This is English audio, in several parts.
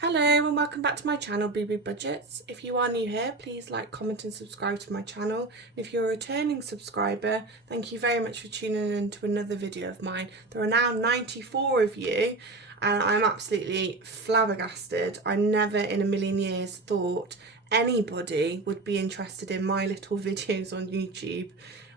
Hello and welcome back to my channel, BooBoos Budgets. If you are new here, please like, comment and subscribe to my channel. And if you're a returning subscriber, thank you very much for tuning in to another video of mine. There are now 94 of you and I'm absolutely flabbergasted. I never in a million years thought anybody would be interested in my little videos on YouTube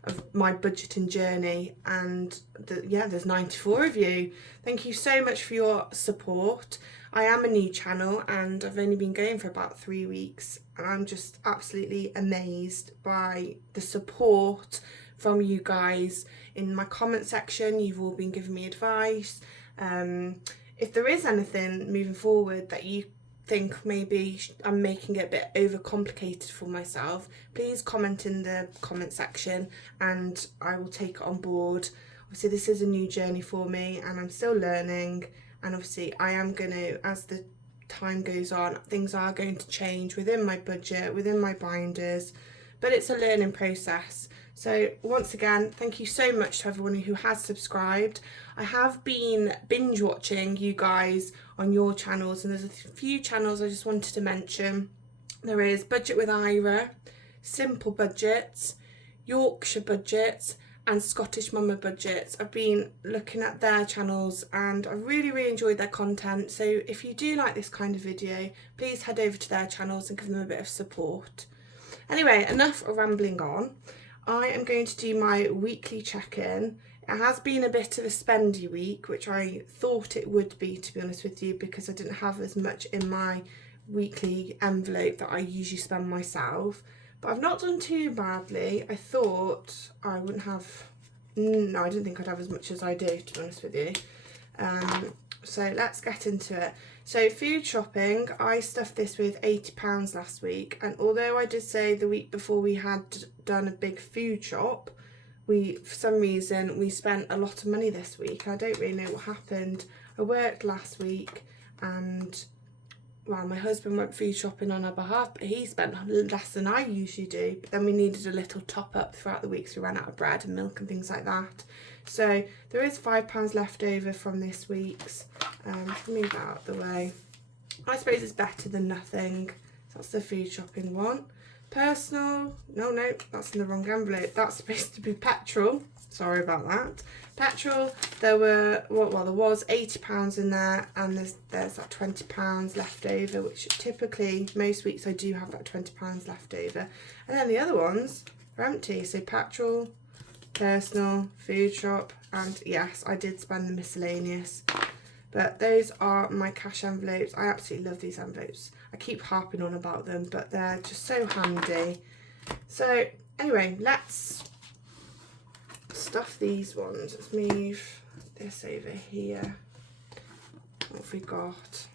of my budgeting journey, and yeah, there's 94 of you. Thank you so much for your support. I am a new channel and I've only been going for about 3 weeks, and I'm just absolutely amazed by the support from you guys. In my comment section, you've all been giving me advice. If there is anything moving forward that you think maybe I'm making it a bit overcomplicated for myself, please comment in the comment section and I will take it on board. Obviously this is a new journey for me and I'm still learning, and obviously I am going to, as the time goes on, things are going to change within my budget, within my binders, but it's a learning process. So once again, thank you so much to everyone who has subscribed. I have been binge watching you guys on your channels, and there's a few channels I just wanted to mention. There is Budget with Ira, Simple Budgets, Yorkshire Budgets and Scottish Mama Budgets. I've been looking at their channels and I really enjoyed their content. So if you do like this kind of video, please head over to their channels and give them a bit of support. Anyway, enough rambling on. I am going to do my weekly check-in. It has been a bit of a spendy week, which I thought it would be, to be honest with you, because I didn't have as much in my weekly envelope that I usually spend myself. But I've not done too badly. I thought I wouldn't have, no, I didn't think I'd have as much as I do, to be honest with you. So let's get into it. So food shopping, I stuffed this with £80 last week, and although I did say the week before we had done a big food shop, for some reason we spent a lot of money this week. I don't really know what happened. I worked last week and, well, my husband went food shopping on our behalf, but he spent less than I usually do. But then we needed a little top up throughout the week, so we ran out of bread and milk and things like that. So there is £5 left over from this week's. Move that out of the way. I suppose it's better than nothing. So that's the food shopping one. Personal, no, that's in the wrong envelope. That's supposed to be petrol. Sorry about that. Petrol, there was £80 in there, and there's that £20 left over, which typically most weeks I do have that £20 left over. And then the other ones are empty. So petrol, personal, food shop, and yes, I did spend the miscellaneous. But those are my cash envelopes. I absolutely love these envelopes. I keep harping on about them, but they're just so handy. So anyway, let's stuff these ones. Let's move this over here. What have we got?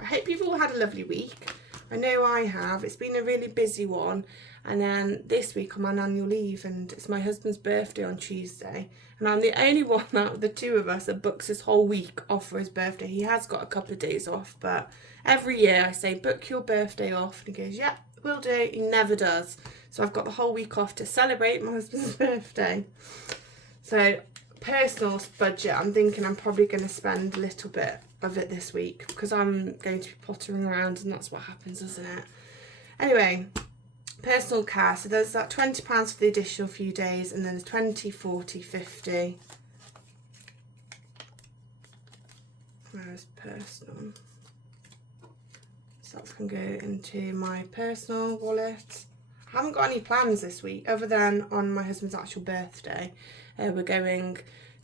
I hope you've all had a lovely week. I know I have. It's been a really busy one. And then this week I'm on annual leave, and it's my husband's birthday on Tuesday. And I'm the only one out of the two of us that books his whole week off for his birthday. He has got a couple of days off, but every year I say, book your birthday off. And he goes, yeah, will do. He never does. So I've got the whole week off to celebrate my husband's birthday. So personal budget, I'm thinking I'm probably going to spend a little bit of it this week because I'm going to be pottering around, and that's what happens, isn't it? Anyway, personal care, so there's that £20 for the additional few days, and then there's 20, 40, 50. Where's personal? So that's going to go into my personal wallet. I haven't got any plans this week other than on my husband's actual birthday. We're going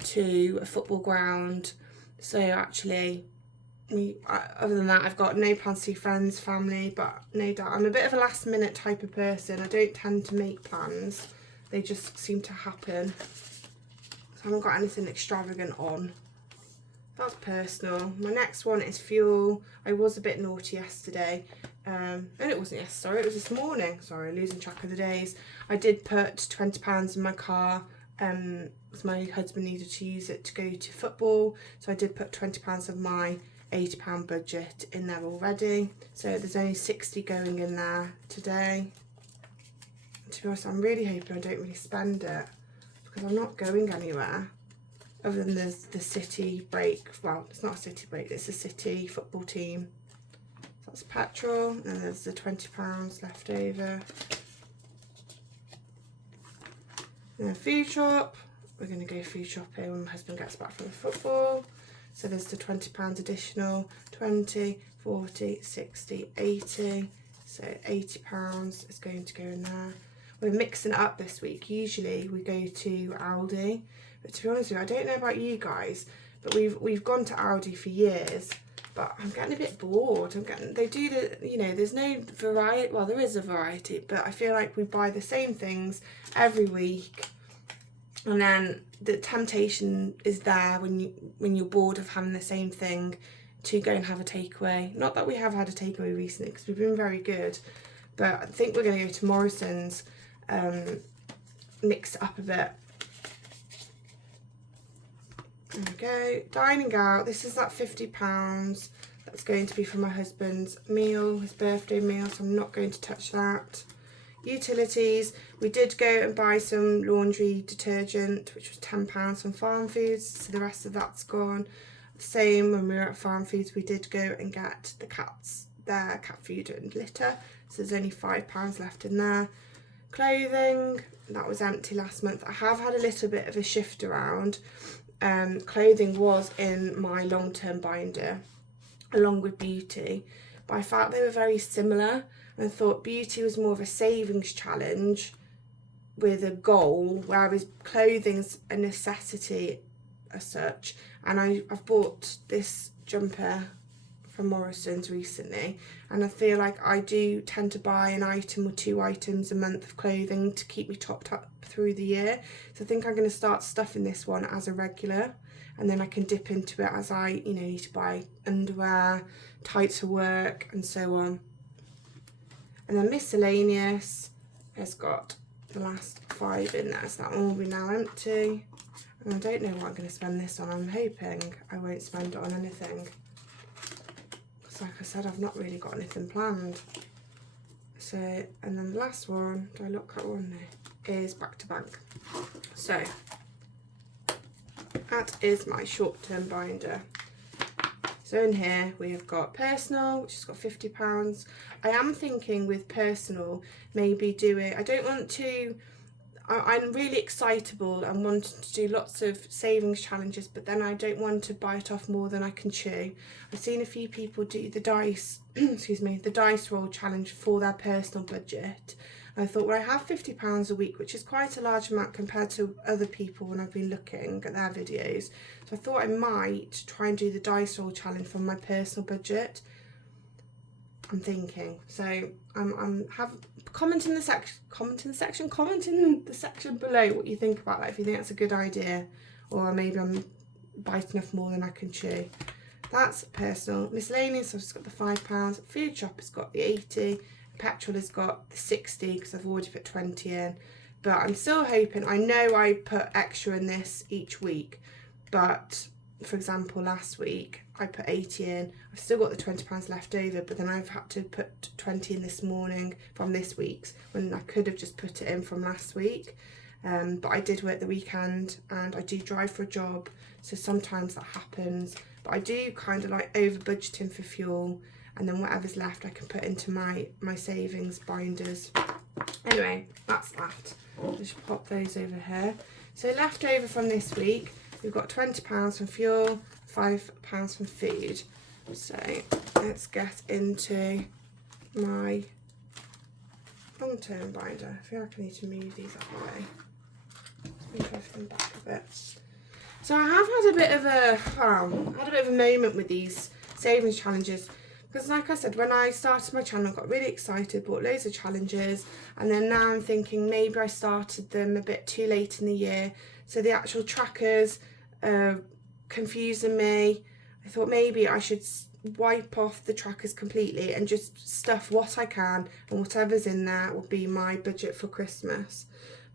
to a football ground, so actually other than that I've got no plans to see friends, family, but no doubt I'm a bit of a last minute type of person. I don't tend to make plans, they just seem to happen. So I haven't got anything extravagant on. That's personal. My next one is fuel. I was a bit naughty yesterday. And it wasn't yesterday, sorry, it was this morning. Sorry, losing track of the days. I did put £20 in my car because my husband needed to use it to go to football. So I did put £20 of my £80 budget in there already. So there's only 60 going in there today. To be honest, I'm really hoping I don't really spend it because I'm not going anywhere. other than the city break. Well, it's not a city break, it's a city football team That's petrol, and there's the £20 left over. And then food shop, we're going to go food shopping when my husband gets back from the football. So there's the £20 additional, 20, 40, 60, 80. So £80 is going to go in there. We're mixing it up this week. Usually we go to Aldi, but to be honest with you, I don't know about you guys, but we've gone to Aldi for years, but I'm getting a bit bored. They do the, you know, there's no variety. Well, there is a variety, but I feel like we buy the same things every week, and then the temptation is there when you're bored of having the same thing to go and have a takeaway. Not that we have had a takeaway recently, because we've been very good, but I think we're going to go to Morrison's, mix it up a bit. There we go. Dining out, this is that £50 that's going to be for my husband's meal, his birthday meal, so I'm not going to touch that. Utilities, we did go and buy some laundry detergent, which was £10 from Farm Foods, so the rest of that's gone. Same when we were at Farm Foods, we did go and get the cats their cat food and litter, so there's only £5 left in there. Clothing, that was empty last month. I have had a little bit of a shift around. Clothing was in my long-term binder along with beauty, but I felt they were very similar, and I thought beauty was more of a savings challenge with a goal, whereas clothing's a necessity as such. And I've bought this jumper from Morrison's recently, and I feel like I do tend to buy an item or 2 items a month of clothing to keep me topped up through the year. So I think I'm going to start stuffing this one as a regular, and then I can dip into it as I, you know, need to buy underwear, tights for work, and so on. And then miscellaneous has got the last 5 in there, so that one will be now empty. And I don't know what I'm going to spend this on. I'm hoping I won't spend it on anything, because like I said, I've not really got anything planned. So, and then the last one, do I look at one now, is back to bank. So that is my short-term binder. So in here we have got personal, which has got £50. I am thinking with personal, maybe do it, I don't want to, I'm really excitable and wanting to do lots of savings challenges, but then I don't want to bite off more than I can chew. I've seen a few people do the dice, excuse me, the dice roll challenge for their personal budget. And I thought, well, I have £50 a week, which is quite a large amount compared to other people when I've been looking at their videos. So I thought I might try and do the dice roll challenge from my personal budget. I'm thinking. So comment in the section below what you think about that, if you think that's a good idea, or maybe I'm biting off more than I can chew. That's personal. Miscellaneous, I've just got the £5. Food shop has got the 80. Petrol has got the 60 because I've already put 20 in. But I'm still hoping, I know I put extra in this each week, but for example last week I put 80 in. I've still got the £20 left over, but then I've had to put 20 in this morning from this week's, when I could have just put it in from last week. But I did work the weekend and I do drive for a job, so sometimes that happens. But I do kind of like over budgeting for fuel, and then whatever's left I can put into my savings binders. Anyway, that's that. Just pop those over here. So left over from this week, we've got £20 from fuel, £5 from food. So let's get into my long-term binder. I feel like I need to move these out of the way. Let's move them back a bit. So I have had a bit of a moment with these savings challenges, because like I said, when I started my channel I got really excited, bought loads of challenges, and then now I'm thinking maybe I started them a bit too late in the year, so the actual trackers are confusing me. I thought maybe I should wipe off the trackers completely and just stuff what I can, and whatever's in there will be my budget for Christmas.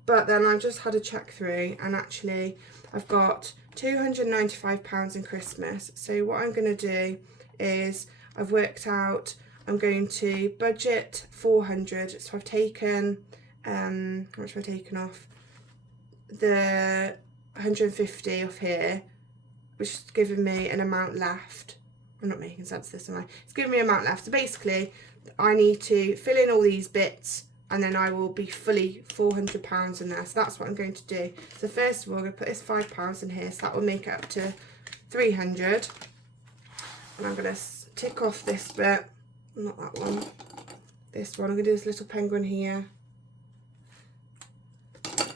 But then I just had a check through, and actually I've got £295 in Christmas. So what I'm going to do is, I've worked out I'm going to budget 400. So I've taken, how much have I taken off? The 150 off here, which has given me an amount left I'm not making sense of this, am I? It's giving me an amount left. So basically, I need to fill in all these bits, and then I will be fully £400 in there. So that's what I'm going to do. So first of all, I'm going to put this £5 in here. So that will make it up to 300. And I'm going to tick off this bit. Not that one. This one. I'm going to do this little penguin here.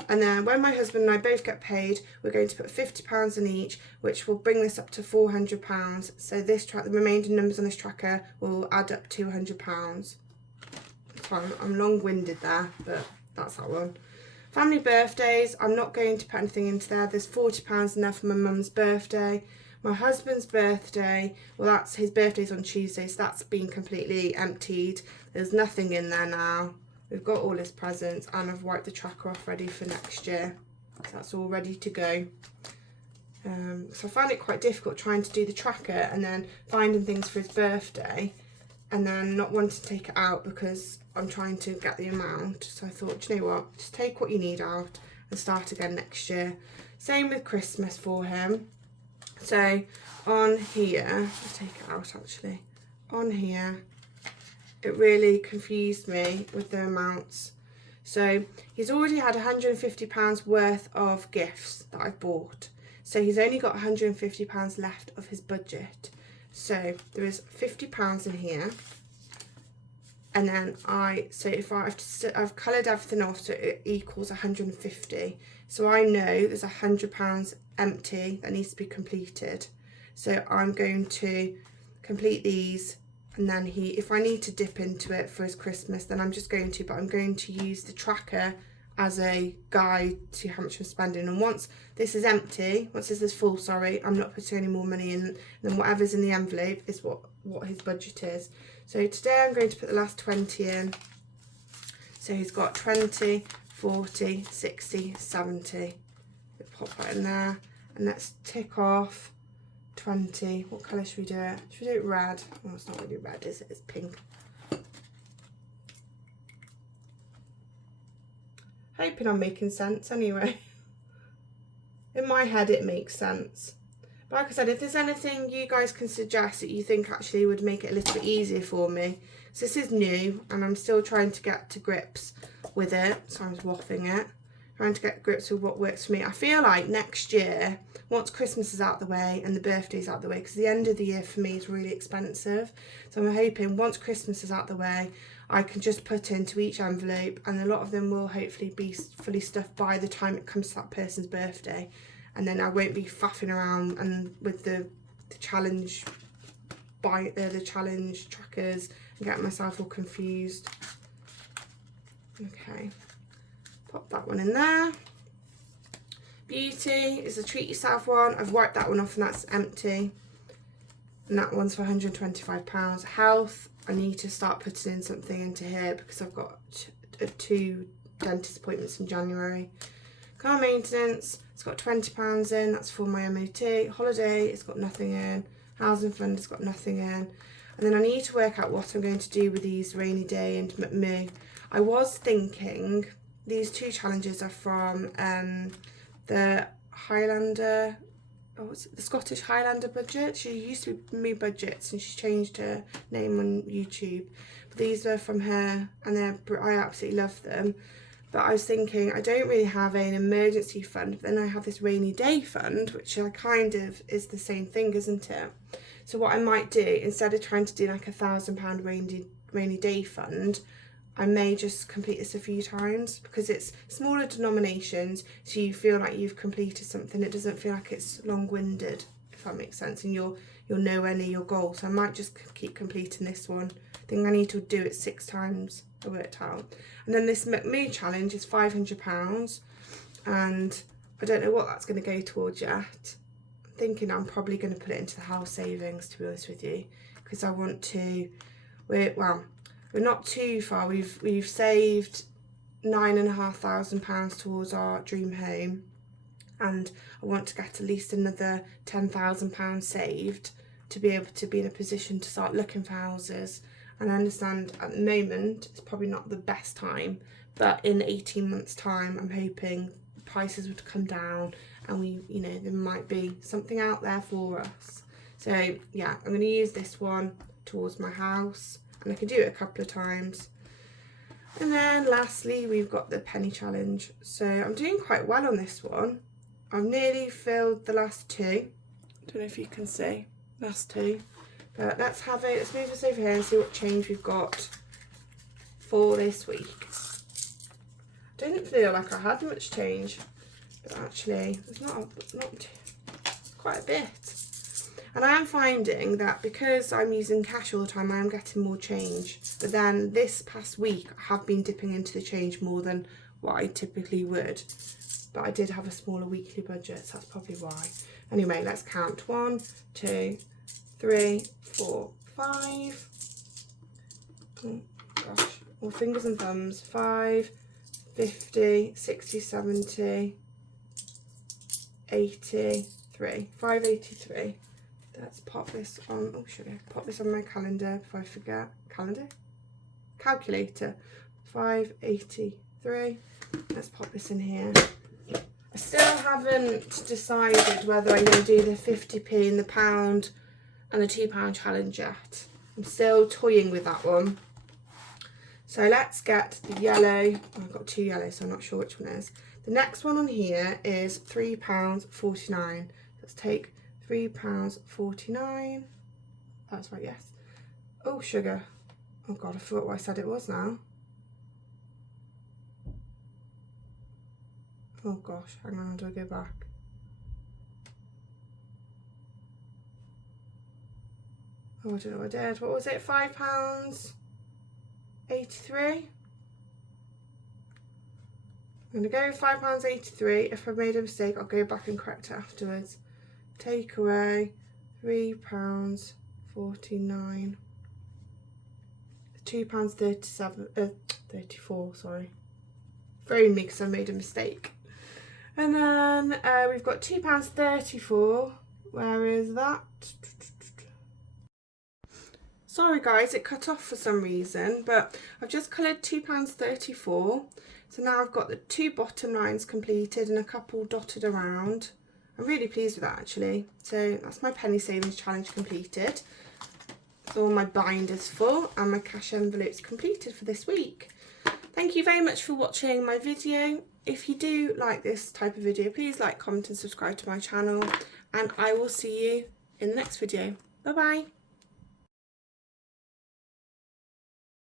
And then when my husband and I both get paid, we're going to put £50 in each, which will bring this up to £400. So this the remaining numbers on this tracker will add up to £100. So I'm long-winded there, but that's that one. Family birthdays, I'm not going to put anything into there. There's £40 in there for my mum's birthday. My husband's birthday, well, that's his birthday's on Tuesday, so that's been completely emptied. There's nothing in there now. We've got all his presents, and I've wiped the tracker off ready for next year. So that's all ready to go. So I find it quite difficult trying to do the tracker and then finding things for his birthday and then not wanting to take it out because I'm trying to get the amount. So I thought, do you know what, just take what you need out and start again next year. Same with Christmas for him. So on here, I'll take it out actually. On here, it really confused me with the amounts. So he's already had £150 worth of gifts that I've bought. So he's only got £150 left of his budget. So there is £50 in here. And then I've coloured everything off so it equals 150. So I know there's £100 empty that needs to be completed. So I'm going to complete these. And then if I need to dip into it for his Christmas, then I'm just going to, but I'm going to use the tracker as a guide to how much I'm spending. And once this is empty, once this is full, sorry, I'm not putting any more money in, then whatever's in the envelope is what his budget is. So today I'm going to put the last 20 in. So he's got 20, 40, 60, 70. Pop that in there. And let's tick off 20. What colour should we do it? Should we do it red? Oh, it's not really red, is it? It's pink. Hoping I'm making sense anyway. In my head it makes sense. But like I said, if there's anything you guys can suggest that you think actually would make it a little bit easier for me. So this is new and I'm still trying to get to grips with it. So I'm just waffling it. Trying to get grips with what works for me. I feel like next year, once Christmas is out the way and the birthday's out the way, because the end of the year for me is really expensive. So I'm hoping once Christmas is out the way, I can just put into each envelope and a lot of them will hopefully be fully stuffed by the time it comes to that person's birthday. And then I won't be faffing around and with the challenge the challenge trackers and getting myself all confused. Okay. Pop that one in there. Beauty is the treat yourself one. I've wiped that one off and that's empty. And that one's for £125. Health, I need to start putting in something into here because I've got 2 dentist appointments in January. Car maintenance, it's got £20 in, that's for my MOT. Holiday, it's got nothing in. Housing fund, it's got nothing in. And then I need to work out what I'm going to do with these rainy day and me. I was thinking, these 2 challenges are from the Highlander, the Scottish Highlander budget. She used to be Me Budgets and she's changed her name on YouTube. But these are from her and I absolutely love them. But I was thinking, I don't really have an emergency fund, but then I have this rainy day fund, which kind of is the same thing, isn't it? So what I might do, instead of trying to do like £1,000 rainy day fund, I may just complete this a few times because it's smaller denominations, so you feel like you've completed something. It doesn't feel like it's long-winded, if that makes sense, and you're nowhere near your goal. So I might just keep completing this one. I think I need to do it 6 times, I worked out. And then this McMoo challenge is £500, and I don't know what that's going to go towards yet. I'm thinking I'm probably going to put it into the house savings, to be honest with you, because I want to, we're not too far. We've saved £9,500 towards our dream home, and I want to get at least another £10,000 saved to be able to be in a position to start looking for houses. And I understand at the moment it's probably not the best time, but in 18 months' time, I'm hoping prices would come down and there might be something out there for us. So yeah, I'm going to use this one towards my house, and I can do it a couple of times. And then lastly, we've got the penny challenge. So I'm doing quite well on this one. I've nearly filled the last two. Don't know if you can see, last two. But let's move this over here and see what change we've got for this week. I didn't feel like I had much change, but actually there's not quite a bit. And I am finding that because I'm using cash all the time, I am getting more change. But then this past week, I have been dipping into the change more than what I typically would. But I did have a smaller weekly budget, so that's probably why. Anyway, let's count. 1, 2, 3, 4, 5. Oh gosh, all fingers and thumbs. 5, 50, 60, 70, 83. 583. Let's pop this on. Oh, should I pop this on my calendar before I forget? Calculator. 583. Let's pop this in here. I still haven't decided whether I'm going to do the 50p and the pound and the £2 challenge yet. I'm still toying with that one. So let's get the yellow. Oh, I've got 2 yellows, so I'm not sure which one is. The next one on here is £3.49. Let's take £3.49. That's right, yes. Oh, sugar. Oh God, I forgot what I said it was now. Oh gosh, hang on, how do I go back? Oh, I don't know what I did. What was it? £5.83? I'm going to go with £5.83. If I made a mistake, I'll go back and correct it afterwards. Take away £3.49. £2.34, sorry. Phone me because I made a mistake. And then we've got £2.34. Where is that? Sorry guys, it cut off for some reason, but I've just coloured £2.34. So now I've got the 2 bottom lines completed and a couple dotted around. I'm really pleased with that actually. So that's my penny savings challenge completed. That's all my binders full and my cash envelopes completed for this week. Thank you very much for watching my video. If you do like this type of video, please like, comment and subscribe to my channel, and I will see you in the next video. Bye bye.